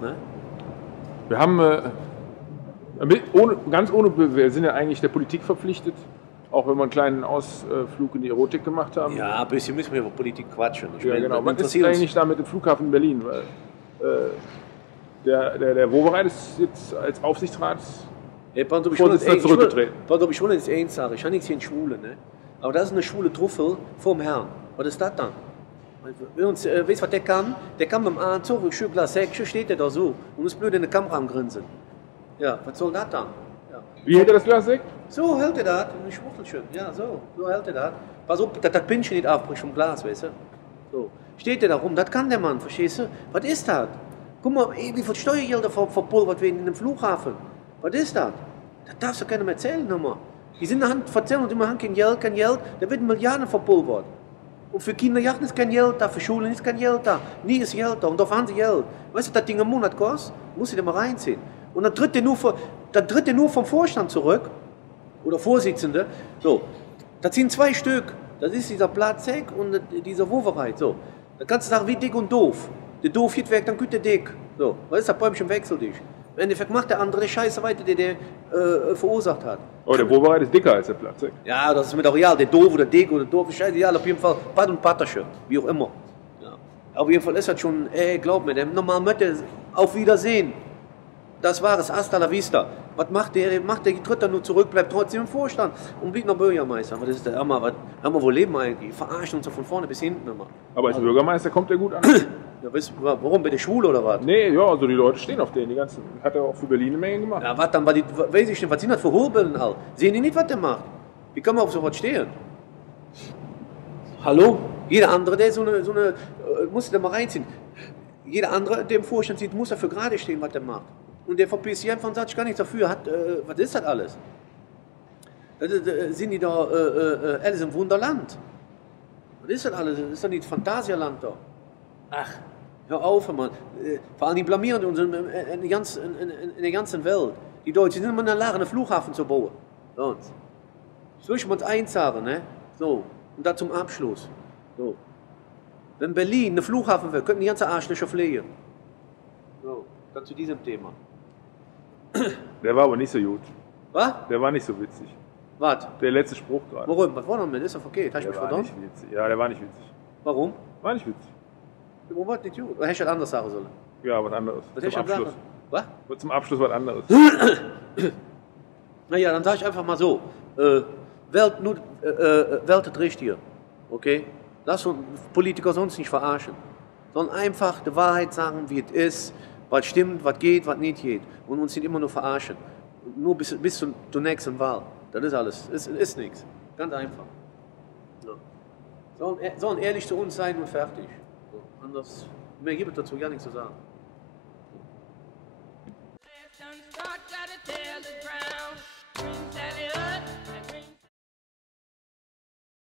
Ne? Wir haben, wir sind ja eigentlich der Politik verpflichtet, auch wenn wir einen kleinen Ausflug in die Erotik gemacht haben. Ja, ein bisschen müssen wir über Politik quatschen. Ja, genau. Was ist eigentlich da mit dem Flughafen in Berlin? Weil, der Wobereit ist jetzt als Aufsichtsratsvorsitzender zurückgetreten. Ich schon jetzt eins sagen, ich habe nichts gegen Schwule, ne? Aber das ist eine schwule Truffel vom Herrn. Was ist das dann? Weißt du, was der kann? Der kann beim Anzug, schön Glas Sekt, steht der da so und ist blöd in der Kamera am Grinsen. Ja, was soll das dann? Ja. Wie hält er das Glas Sekt? So hält er das, ein Schwuchtelchen. Ja, so hält er das. Pass auf, dass das Pinchen nicht aufbricht vom Glas, weißt du? So. Steht der da rum, das kann der Mann, verstehst du? Was ist das? Guck mal, wie viel Steuergelder verpulvert werden in einem Flughafen. Was ist das? Das darfst du keinem erzählen nochmal. Die sind in der Hand, erzählen und immer kein Geld, da werden Milliarden verpulvert. Und für Kinderjachten ist kein Geld da, für Schulen ist kein Geld da. Nie ist Geld da und da haben sie Geld. Weißt du, das Ding im Monat kostet? Muss ich da mal reinziehen. Und dann tritt der nur vom Vorstand zurück, oder Vorsitzende. So, das sind 2 Stück. Das ist dieser Platzek und dieser Wovereit. So, da kannst du sagen, wie dick und doof. Der doof geht weg, dann geht der dick. So, weißt du, das Bäumchen wechselt dich. Im Endeffekt macht der andere Scheiße weiter, der verursacht hat. Oh, der Wobereit ist dicker als der Platzek. Ja, das ist mir doch real. Der doof oder dick oder doof, scheiße, ja, auf jeden Fall Bad und Pattersche, wie auch immer. Ja. Auf jeden Fall ist das schon, glaub mir, der normal möchte auf Wiedersehen. Das war es, hasta la vista. Was macht der? Der tritt dann nur zurück, bleibt trotzdem im Vorstand und blieb noch Bürgermeister. Aber das ist der Hammer, was haben wir wohl leben eigentlich? Verarschen uns so von vorne bis hinten immer. Aber als Bürgermeister kommt der gut an. Ja, weißt du, warum? Bin ich schwul oder was? Nee, ja, also die Leute stehen auf den, die ganzen. Hat er auch für Berlin eine Menge gemacht. Ja, was dann, weiß ich nicht, was sind das für Hohlbilden all? Sehen die nicht, was der macht? Wie kann man auf sowas stehen? Hallo? Jeder andere, der muss da mal reinziehen. Jeder andere, der im Vorstand sieht, muss dafür gerade stehen, was der macht. Und der verpisst sich einfach und sagt, ich gar nichts dafür. Was ist das alles? Sind die da alles im Wunderland? Was ist das alles? Das ist doch nicht Phantasialand da. Ach, hör auf, Mann. Vor allem die blamieren uns in der ganzen Welt. Die Deutschen sind immer in der Lage, einen Flughafen zu bauen. Sonst. Das will ich uns eins sagen, ne? So. Und da zum Abschluss. So. Wenn Berlin einen Flughafen will, könnten die ganze Arschlöcher fliegen. So. Dann zu diesem Thema. Der war aber nicht so gut. Was? Der war nicht so witzig. Was? Der letzte Spruch gerade. Warum? Was war noch mit? Ist doch okay. Hast du Der mich war verdammt? nicht witzig. Ja, der war nicht witzig. Warum? War nicht witzig. Warum war das nicht gut? Oder hättest du was anderes sagen sollen? Ja, was anderes. Was Zum hättest du Abschluss. sagen? Was? Zum Abschluss was anderes. Naja, dann sage ich einfach mal so. Welt dreht hier. Okay? Lass uns Politiker sonst nicht verarschen. Sondern einfach die Wahrheit sagen, wie es ist, was stimmt, was geht, was nicht geht. Und uns nicht immer nur verarschen. Nur bis zur nächsten Wahl. Das ist alles. Ist nichts. Ganz einfach. Ja. Sollen ehrlich zu uns sein und fertig. So. Anders, mehr gibt es dazu gar nichts zu sagen.